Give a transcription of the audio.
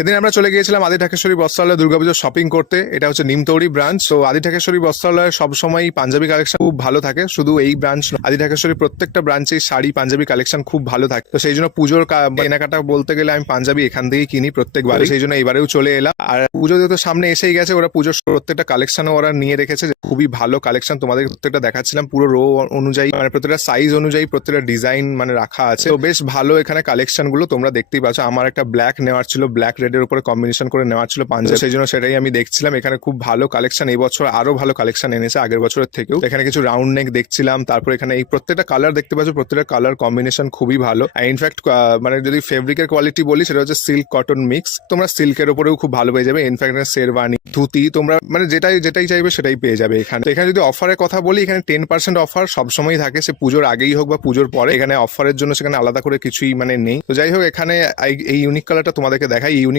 সেদিন আমরা চলে গিয়েছিলাম আদি ঢাকেশ্বরী বস্ত্রালয় দুর্গাপুজোর শপিং করতে। এটা হচ্ছে নিমতৌড়ি ব্রাঞ্চ। তো আদি ঢাকেশ্বরী বস্ত্রালয়ে সবসময় পাঞ্জাবি কালেকশন খুব ভালো থাকে, শুধু এই ব্রাঞ্চ নয়, আদি ঢাকেশ্বরী প্রত্যেকটা ব্রাঞ্চে শাড়ি পাঞ্জাবি কালেকশন খুব ভালো থাকে। তো সেই জন্য পুজোর কেনাকাটা বলতে গেলে আমি পাঞ্জাবি এখান থেকেই কিনি প্রত্যেকবার, সেই জন্য এবারেও চলে এলাম। আর পুজো যেহেতু সামনে এসেই গেছে, ওরা পুজোর প্রত্যেকটা কালেকশনও ওরা নিয়ে রেখেছে, খুবই ভালো কালেকশন। তোমাদের প্রত্যেকটা দেখাচ্ছিলাম পুরো রো অনুযায়ী, মানে প্রত্যেকটা সাইজ অনুযায়ী প্রত্যেকটা ডিজাইন মানে রাখা আছে। তো বেশ ভালো এখানে কালেকশন গুলো তোমরা দেখতেই পাচ্ছ। আমার একটা ব্ল্যাক নেওয়ার ছিল, ব্ল্যাক রেড এর উপরে কম্বিনেশন করে নেওয়ার ছিল পাঞ্জাবি, সেই জন্য সেটাই আমি দেখছিলাম। এখানে খুব ভালো কালেকশন, এই বছর আরো ভালো কালেকশন এনেছে আগের বছরের থেকেও। এখানে কিছু রাউন্ড নেক দেখছিলাম, তারপর এখানে এই প্রত্যেকটা কালার দেখতে পাচ্ছ, প্রত্যেকটা কালার কম্বিনেশন খুবই ভালো। ইনফ্যাক্ট মানে যদি ফেব্রিকের কোয়ালিটি বলি, সেটা হচ্ছে সিল্ক কটন মিক্স। তোমরা সিল্কের উপরেও খুব ভালো পেয়ে যাবে। ইনফ্যাক্ট শেরওয়ানি, ধুতি, তোমরা মানে যেটাই চাইবে সেটাই পেয়ে যাবে এখানে। এখানে যদি অফারের কথা বলি, এখানে 10% অফার সবসময় থাকে, সে পুজোর আগেই হোক বা পুজোর পরে। এখানে অফারের জন্য সেখানে আলাদা করে কিছুই মানে নেই। তো যাই হোক, এখানে এই ইউনিক কালারটা তোমাদেরকে দেখাই।